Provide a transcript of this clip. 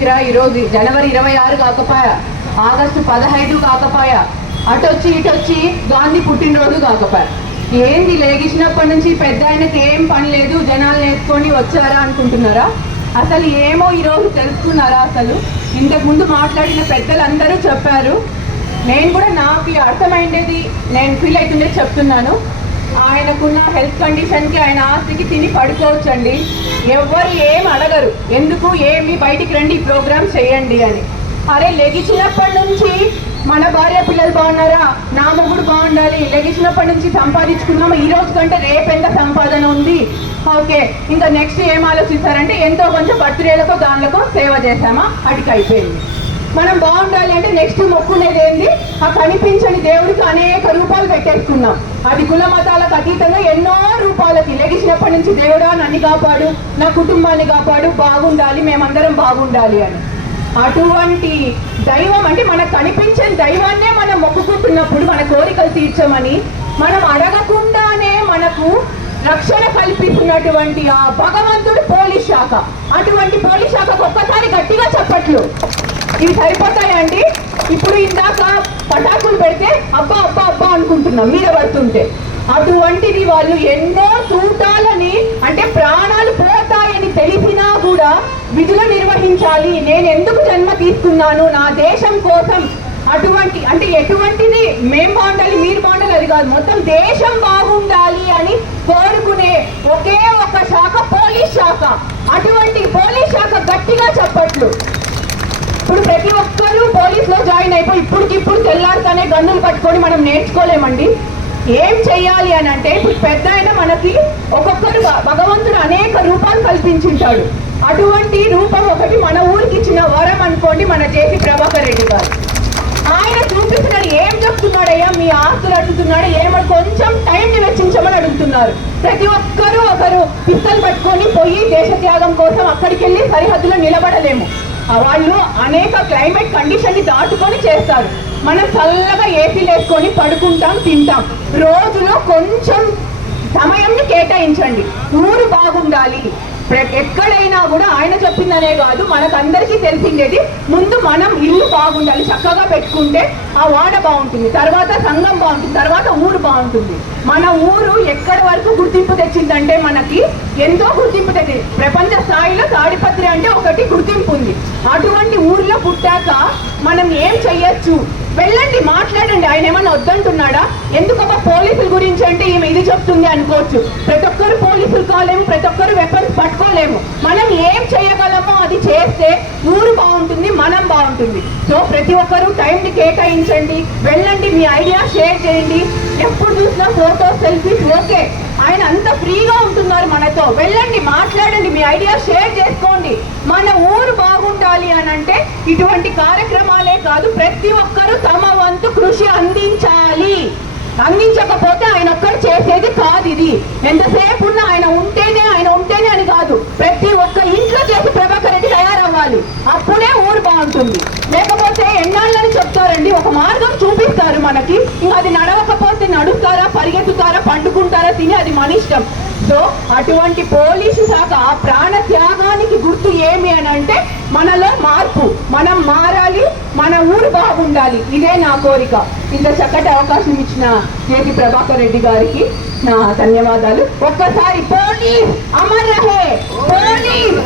అయిపోయిందిరా ఈరోజు జనవరి ఇరవై ఆరు కాకపాయా ఆగస్టు పదహైదు కాకపాయా. అటొచ్చి ఇటొచ్చి గాంధీ పుట్టినరోజు కాకపాయా. ఏంది లేగించినప్పటి నుంచి పెద్ద ఆయనకి ఏం పని లేదు జనాలు నేర్చుకొని వచ్చారా అనుకుంటున్నారా? అసలు ఏమో ఈరోజు తెలుసుకున్నారా అసలు? ఇంతకుముందు మాట్లాడిన మాట్లాడిన పెద్దలందరూ చెప్పారు. నేను కూడా నాకు అర్థమైండేది నేను ఫీల్ అవుతుండే చెప్తున్నాను. ఆయనకున్న హెల్త్ కండిషన్కి ఆయన ఆస్తికి తిని పడుకోవచ్చండి. ఎవ్వరు ఏం అడగరు. ఎందుకు ఏమి బయటికి రండి ఈ ప్రోగ్రామ్ చేయండి అని. అరే లెగిచినప్పటి నుంచి మన భార్య పిల్లలు బాగున్నారా? నా మొగుడు బాగుండాలి. లెగిచినప్పటి నుంచి సంపాదించుకున్నాము? ఈ రోజు కంటే రేపు ఎంత సంపాదన ఉంది? ఓకే ఇంకా నెక్స్ట్ ఏం ఆలోచిస్తారంటే ఎంతో కొంచెం బర్త్డేలకో దానిలకో సేవ చేశామా? అటుకైపోయింది. మనం బాగుండాలి అంటే నెక్స్ట్ మొక్కునేది ఏంది? ఆ కనిపించని దేవుడికి పెట్టేసుకున్నాం అది కుల మతాలకు అతీతంగా ఎన్నో రూపాలకి లెగిసినప్పటి నుంచి దేవుడా నన్ను కాపాడు నా కుటుంబాన్ని కాపాడు బాగుండాలి మేమందరం బాగుండాలి అని. అటువంటి దైవం అంటే మనకు కనిపించని దైవాన్నే మనం మొక్కుకుంటున్నప్పుడు మన కోరికలు తీర్చమని మనం అడగకుండానే మనకు రక్షణ కల్పిస్తున్నటువంటి ఆ భగవంతుడు పోలీస్ శాఖ. అటువంటి పోలీస్ శాఖకు ఒక్కసారి గట్టిగా చెప్పట్లు. ఇవి సరిపోతాయండి ఇప్పుడు ఇందాక పటాకులు పెడితే అబ్బా అబ్బా అబ్బా అనుకుంటున్నాం మీద పడుతుంటే అటువంటిది వాళ్ళు ఎన్నో తూటాలని అంటే ప్రాణాలు పోతాయని తెలిసినా కూడా విధులు నిర్వహించాలి. నేను ఎందుకు జన్మ తీసుకున్నాను నా దేశం కోసం అటువంటి అంటే ఎటువంటిది? మేం బాగుండాలి మీరు బాగుండాలి అది కాదు. మొత్తం దేశం బాగుండాలి అని కోరుకునే ఒకే ఒక శాఖ పోలీస్ శాఖ. అటువంటి పోలీస్ శాఖ గట్టిగా చెప్పట్లు ఇప్పుడు ప్రతి ఒక్కరూ పోలీస్ లో జాయిన్ అయిపోయి ఇప్పటికి ఇప్పుడు తెల్లారితేనే గన్నులు పట్టుకొని మనం నేర్చుకోలేమండి. ఏం చెయ్యాలి అని అంటే ఇప్పుడు పెద్ద ఆయన మనకి ఒక్కొక్కరు భగవంతుడు అనేక రూపాలు కల్పించుంటాడు. అటువంటి రూపం ఒకటి మన ఊరికి ఇచ్చిన వరం అనుకోండి మన జేపీ ప్రభాకర్ రెడ్డి గారు. ఆయన చూపిస్తున్నాడు ఏం చెప్తున్నాడయ్యా? మీ ఆస్తులు అడుగుతున్నాడు ఏమని కొంచెం టైం వెచ్చించమని అడుగుతున్నారు. ప్రతి ఒక్కరూ ఒకరు పిస్తలు పట్టుకొని పోయి దేశ త్యాగం కోసం అక్కడికి వెళ్ళి సరిహద్దులో నిలబడలేము. వాళ్ళు అనేక క్లైమేట్ కండిషన్ని దాటుకొని చేస్తారు. మనం చల్లగా ఏసీలు వేసుకొని పడుకుంటాం తింటాం. రోజులో కొంచెం సమయంని కేటాయించండి. ఊరు బాగుండాలి. ఎక్కడైనా కూడా ఆయన చెప్పిందనే కాదు మనకందరికీ తెలిసిందేది ముందు మనం ఇల్లు బాగుండాలి చక్కగా పెట్టుకుంటే ఆ వాడ బాగుంటుంది తర్వాత సంఘం బాగుంటుంది తర్వాత ఊరు బాగుంటుంది. మన ఊరు ఎక్కడి వరకు గుర్తింపు తెచ్చిందంటే మనకి ఎంతో గుర్తింపు తెచ్చింది ప్రపంచ స్థాయిలో తాడిపత్రి అంటే ఒకటి గుర్తింపు ఉంది. అటువంటి ఊర్లో పుట్టాక మనం ఏం చెయ్యొచ్చు? వెళ్ళండి మాట్లాడండి. ఆయన ఏమన్నా వద్దంటున్నాడా? ఎందుకబ్బా పోలీసుల గురించి అంటే ఈమె ఇది చెప్తుంది అనుకోవచ్చు. ప్రతి ఒక్కరు పోలీసులు కాలేము ప్రతి ఒక్కరు వెపన్స్ పట్టుకోలేము మనం ఏం చేయగలమో అది చేస్తే ఊరు బాగుంటుంది మనం సో ప్రతి ఒక్కరూ టైంని కేటాయించండి. వెళ్ళండి మీ ఐడియా షేర్ చేయండి. ఎప్పుడు చూసినా ఫోటో సెల్ఫీస్ ఓకే ఆయన అంత ఫ్రీగా ఉంటున్నారు మనతో. వెళ్ళండి మాట్లాడండి మీ ఐడియా షేర్ చేసుకోండి. మన ఊరు బాగుండాలి అని అంటే ఇటువంటి కార్యక్రమాలే కాదు ప్రతి ఒక్కరూ తమ వంతు కృషి అందించాలి. అందించకపోతే ఆయన ఒక్కరు చేసేది కాదు ఇది. ఎంతసేపు ఉన్నా ఆయన ఉంటేనే ఆయన ఉంటేనే అని కాదు. ప్రతి ఒక్క చేసి ప్రభాకర్ రెడ్డి తయారవ్వాలి అప్పుడే ఉంటుంది. లేకపోతే ఎన్నాళ్ళని చెప్తారండి? ఒక మార్గం చూపిస్తారు మనకి. ఇంకా అది నడవకపోతే నడుస్తారా పరిగెత్తుతారా పండుకుంటారా తిని అది మన ఇష్టం. సో అటువంటి పోలీసు శాఖ ఆ ప్రాణ త్యాగానికి గుర్తు ఏమి అని అంటే మనలో మార్పు. మనం మారాలి మన ఊరు బాగుండాలి. ఇదే నా కోరిక. ఇంత చక్కటి అవకాశం ఇచ్చిన కేటీ ప్రభాకర్ రెడ్డి గారికి నా ధన్యవాదాలు. ఒక్కసారి పోలీస్ అమర్ రహే! పోలీస్!